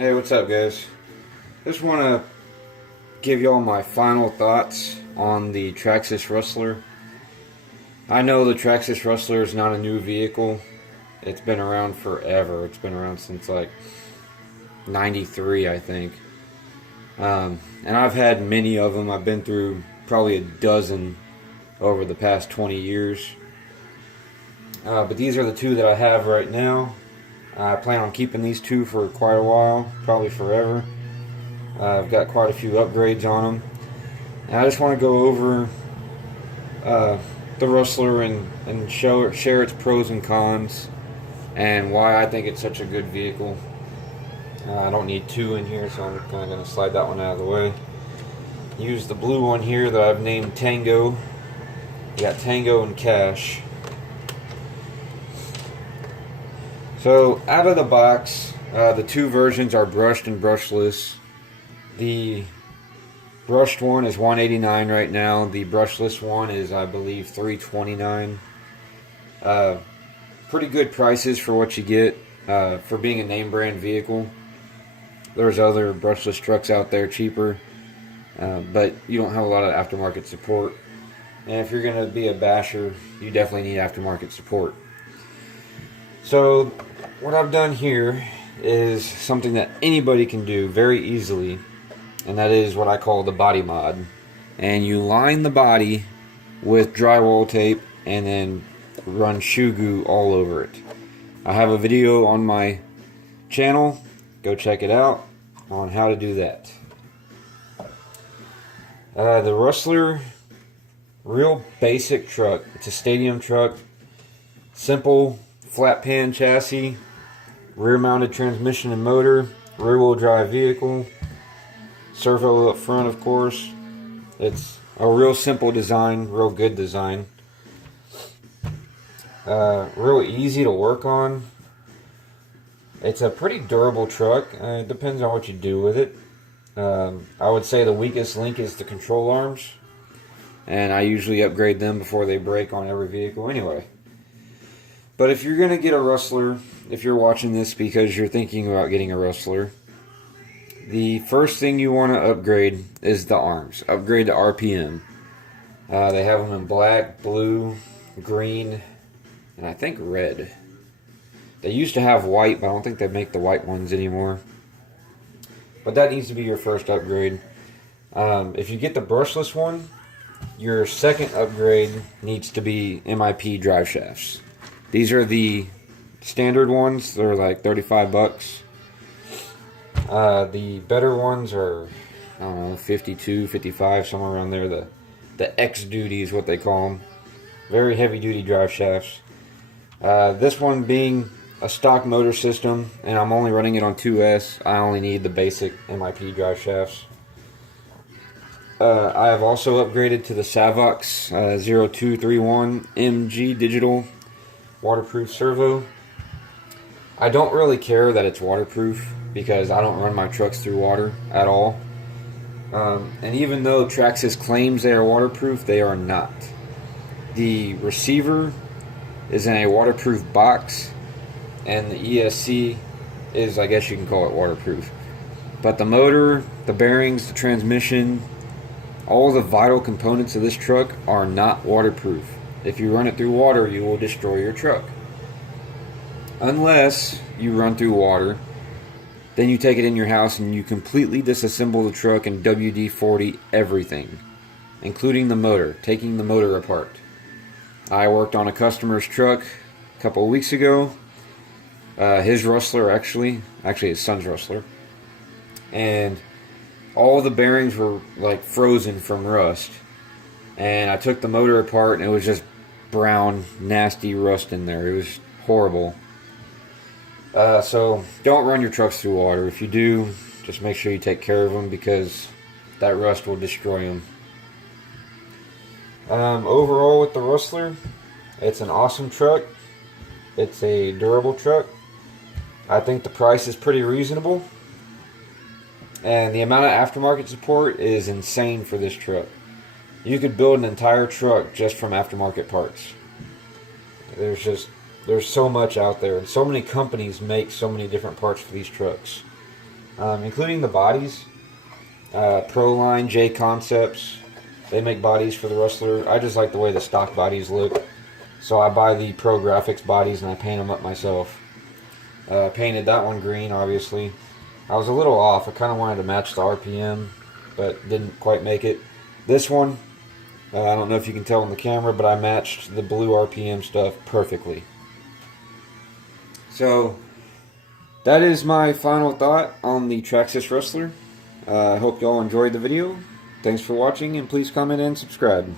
Hey, what's up, guys? Just want to give y'all my final thoughts on the Traxxas Rustler. I know the Traxxas Rustler is not a new vehicle. It's been around forever. It's been around since like '93, I think. And I've had many of them. I've been through probably a dozen over the past 20 years. But these are the two that I have right now. I plan on keeping these two for quite a while, probably forever. I've got quite a few upgrades on them. And I just want to go over the Rustler and share its pros and cons and why I think it's such a good vehicle. I don't need two in here, so I'm kind of going to slide that one out of the way. Use the blue one here that I've named Tango. We got Tango and Cash. So out of the box, the two versions are brushed and brushless. The brushed one is $189 right now. The brushless one is, I believe, $329. Pretty good prices for what you get for being a name brand vehicle. There's other brushless trucks out there cheaper, but you don't have a lot of aftermarket support. And if you're going to be a basher, you definitely need aftermarket support. So what I've done here is something that anybody can do very easily, and that is what I call the body mod. And you line the body with drywall tape and then run shoe goo all over it. I have a video on my channel, go check it out, on how to do that. The Rustler, real basic truck. It's a stadium truck, simple flat pan chassis, rear mounted transmission and motor, rear wheel drive vehicle, servo up front, of course. It's a real simple design, real good design. Real easy to work on. It's a pretty durable truck. It depends on what you do with it. I would say the weakest link is the control arms, and I usually upgrade them before they break on every vehicle anyway. But if you're going to get a Rustler, if you're watching this because you're thinking about getting a Rustler, the first thing you want to upgrade is the arms. Upgrade to RPM. They have them in black, blue, green, and I think red. They used to have white, but I don't think they make the white ones anymore. But that needs to be your first upgrade. If you get the brushless one, your second upgrade needs to be MIP drive shafts. These are the standard ones. They're like 35 bucks. The better ones are, I don't know, 52, 55, somewhere around there. The X duty is what they call them. Very heavy duty drive shafts. This one being a stock motor system, and I'm only running it on 2S. I only need the basic MIP drive shafts. I have also upgraded to the Savox 0231 MG digital waterproof servo. I don't really care that it's waterproof because I don't run my trucks through water at all. And even though Traxxas claims they are waterproof, they are not. The receiver is in a waterproof box, and the ESC is, I guess you can call it waterproof. But the motor, the bearings, the transmission, all the vital components of this truck are not waterproof. If you run it through water, you will destroy your truck. Unless you run through water, then you take it in your house and you completely disassemble the truck and WD-40 everything, including the motor, taking the motor apart. I worked on a customer's truck a couple of weeks ago. His Rustler, actually his son's Rustler. And all the bearings were like frozen from rust. And I took the motor apart and it was just brown, nasty rust in there. It was horrible. So don't run your trucks through water. If you do, just make sure you take care of them because that rust will destroy them. Overall with the Rustler, it's an awesome truck. It's a durable truck. I think the price is pretty reasonable. And the amount of aftermarket support is insane for this truck. You could build an entire truck just from aftermarket parts. There's so much out there, and so many companies make so many different parts for these trucks. including the bodies. Proline, J Concepts, they make bodies for the Rustler. I just like the way the stock bodies look, so I buy the Pro Graphics bodies and I paint them up myself. Painted that one green, obviously. I was a little off. I kind of wanted to match the RPM, but didn't quite make it. This one, I don't know if you can tell on the camera, but I matched the blue RPM stuff perfectly. So, that is my final thought on the Traxxas Rustler. I hope you all enjoyed the video. Thanks for watching, and please comment and subscribe.